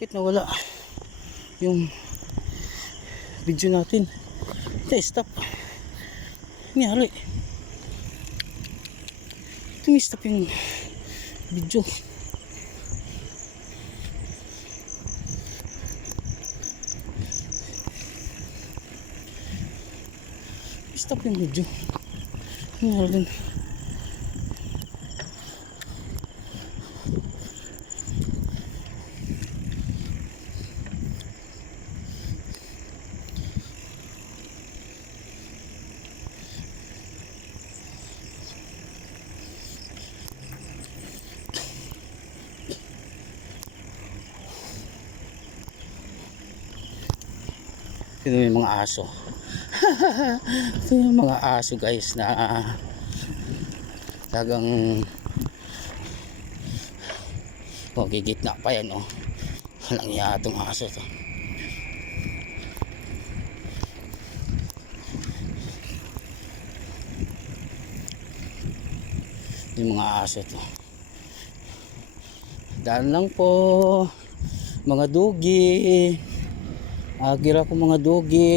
Bakit nawala yung video natin? Ito, stop. Nangyari. Tumistop yung video. Stop yung video. Nangyari din. Ito yung mga aso. Ito yung mga aso guys na tagang oh, gigitna pa yan oh. Walang iya itong aso to. Yung mga aso to. Daan lang po. Mga dugi. Agira ko mga dugi.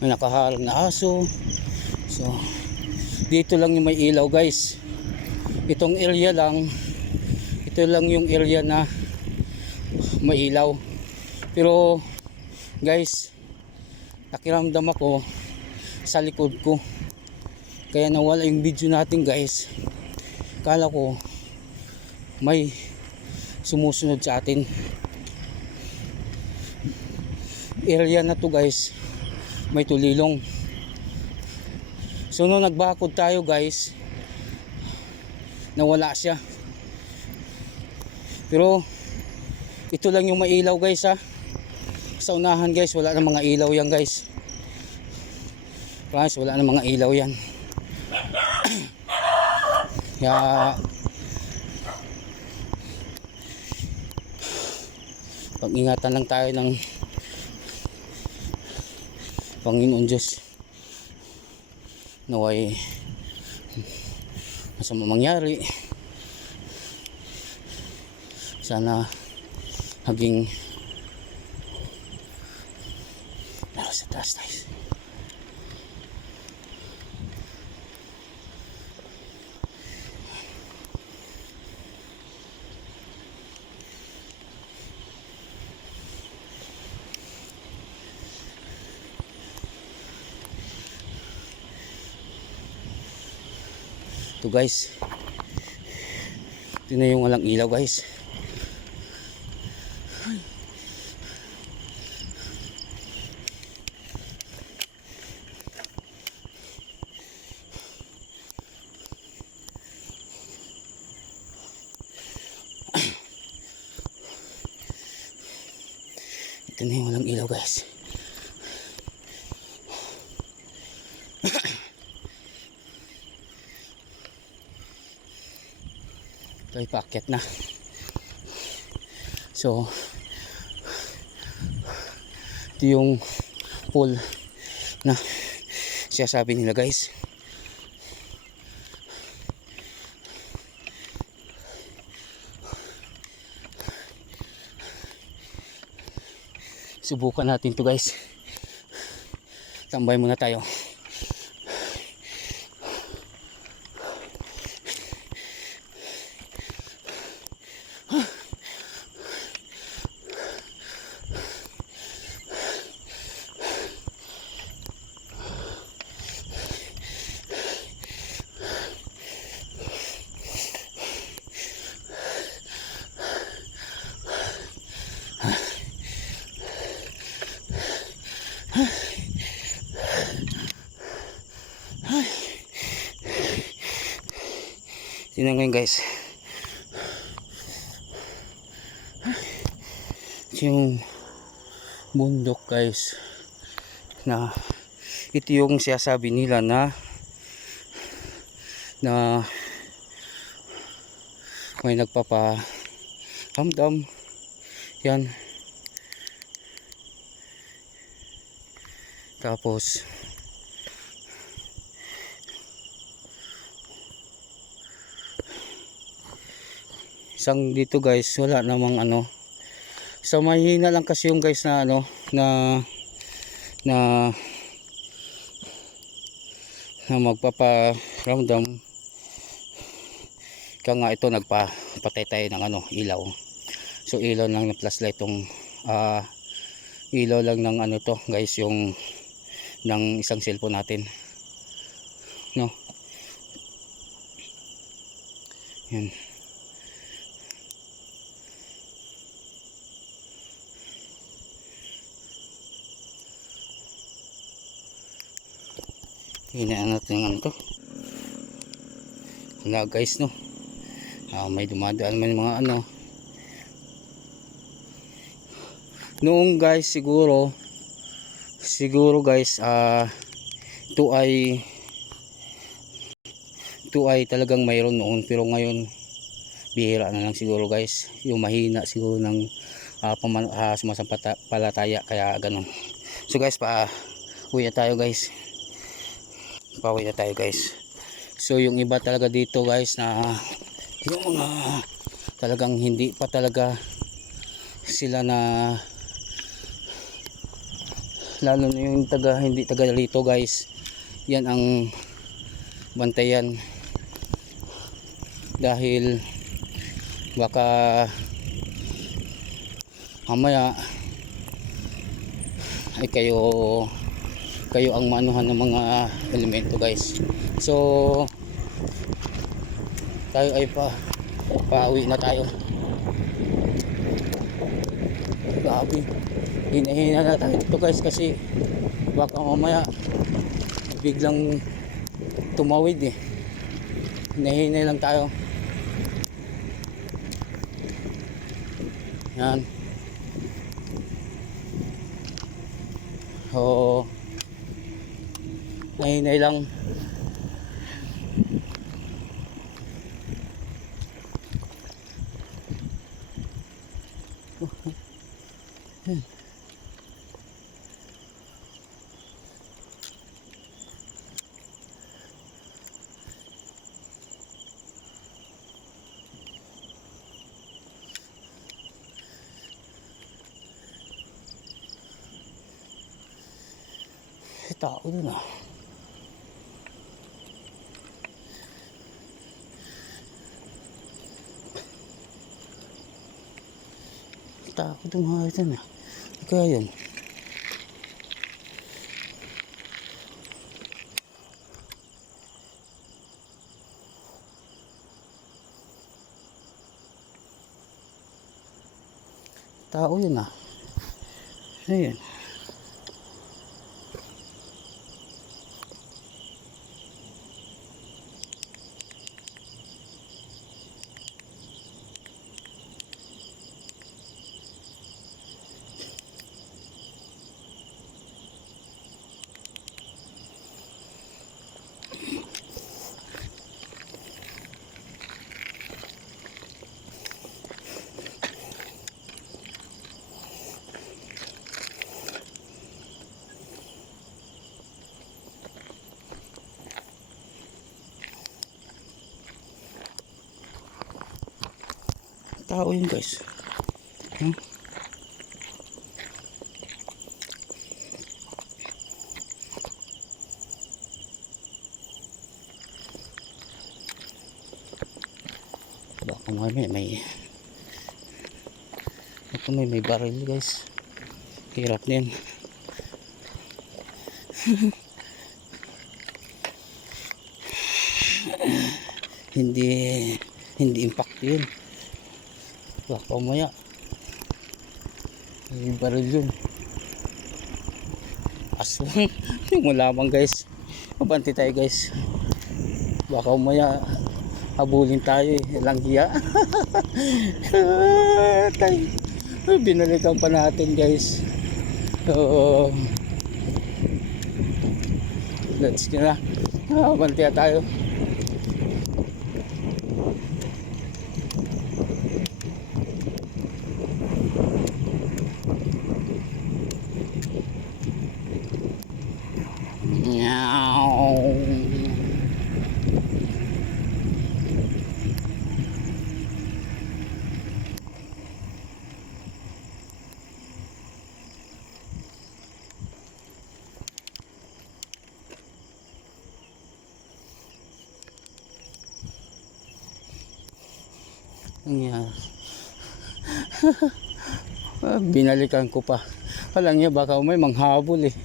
May nakaharang na aso. So, dito lang yung may ilaw guys. Itong area lang, ito lang yung area na may ilaw. Pero, guys, nakiramdam ako sa likod ko. Kaya nawala yung video natin guys. Kala ko may sumusunod sa atin. Area na to guys may tulilong. So nung nagbakod tayo guys, nawala siya. Pero ito lang yung mailaw guys ha. Sa unahan guys, wala na mga ilaw yan guys. Guys, wala na mga ilaw yan. Kaya pag-ingatan lang tayo ng Panginoon Diyos. Naway masama mangyari. Sana maging laro sa taas tayo ito guys ito na yung walang ilaw guys. Ito na yung walang ilaw guys ay paakyat na. So ito yung pool na siya sabi nila guys. Subukan natin to guys. Tambay muna tayo tingnan ngayon guys. Ito yung bundok guys na ito yung siyasabi nila na na may nagpapa hamdam yan. Tapos isang dito guys wala namang ano. So mahina lang kasi yung guys na ano na na na magpapa ramdam kaya nga ito nagpapatay tayo ng ano ilaw. So ilaw lang ng flashlight tong ah ilaw lang ng ano to guys yung ng isang cellphone natin. No? Yan Hinaan natin yung ano to. Wala guys no. Ah, may dumadaan man mga ano. Noong guys siguro siguro guys ah ito ay ito ay talagang mayroon noon pero ngayon bihira na lang siguro guys yung mahina siguro ng uh, paman, uh, sumasampalataya kaya ganun so guys pa uwi na tayo guys pauwi na tayo guys. So yung iba talaga dito guys na yung mga talagang hindi pa talaga sila na lalo na yung taga hindi taga dito guys. Yan ang bantayan. Dahil baka mamaya ay kayo kayo ang maanuhan ng mga elemento guys. So tayo ay pa pauwi na tayo. Grabe. Hinahina na tayo dito guys kasi baka mamaya biglang tumawid eh. Hinahina lang tayo. Yan oo nahinay lang May tao dun ah Dun ha dun ah Ano kaya yun. Tao yun ah. Ayun tao yun guys. Hmm? baka may may baka may may baril guys. Hirap na yan hindi hindi impact yun baka umaya may baril yun aso yung lamang guys mabanti tayo guys baka umaya habulin tayo eh. Lang hiya. Tay. Binalikan pa natin guys. Oo. Let's go na. Bantiya tayo. Nangyari. Ah, Binalikan ko pa. Alam niya baka may manghabol eh.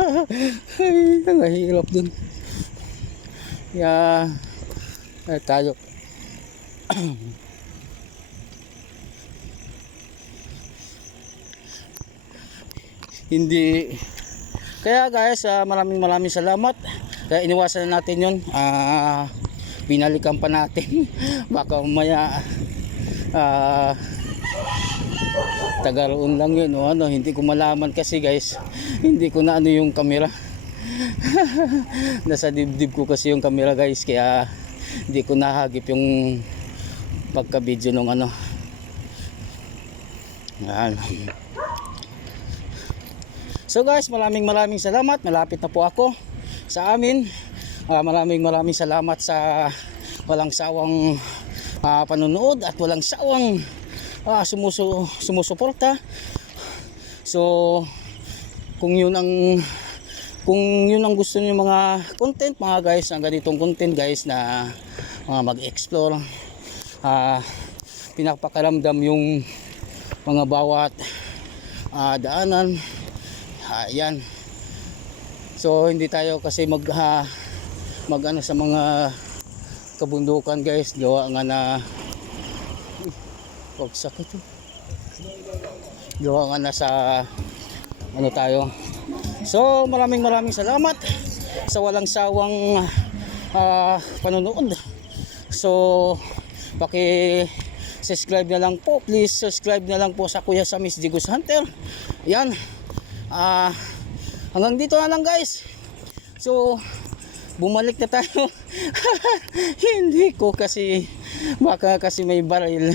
Ay, nahihirap dun. Kaya, eh, tayo. Hindi. Kaya guys, ah, maraming maraming salamat. Kaya iniwasan na natin yun. Ah, binalikan pa natin. Baka umaya ah, tagaroon lang yun o ano, hindi ko malaman kasi guys. Hindi ko na ano yung camera. Nasa dibdib ko kasi yung camera guys. Kaya hindi ko nahagip yung pagka-video nung ano. Yan. So guys, maraming maraming salamat. Malapit na po ako sa amin. Ah, maraming maraming salamat sa walang sawang ah, panonood at walang sawang ah, sumusu sumusuporta. So kung yun ang kung yun ang gusto niyo mga content mga guys, ang ganitong content guys na ah, mag-explore ah pinapakaramdam yung mga bawat ah, daanan ayan so hindi tayo kasi mag ha, mag ano sa mga kabundukan guys. Gawa nga na wag sakit to gawa nga na sa ano tayo. So maraming maraming salamat sa walang sawang ah, panonood. So paki subscribe na lang po. Please subscribe na lang po sa Kuya Samis Digos Hunter. Yan. Ah hanggang dito na lang guys. So bumalik na tayo. Hindi ko kasi baka kasi may baril.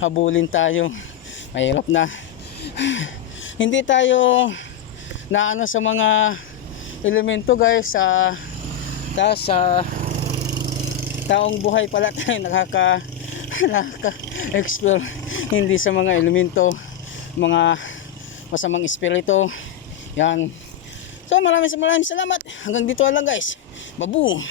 Habulin tayo. Mahirap na. Hindi tayo na ano sa mga elemento guys sa ta sa taong buhay pala tayo. Nakaka nakaka-explore. Hindi sa mga elemento mga masamang espiritu. Yan. So maraming maraming salamat. Hanggang dito lang guys babu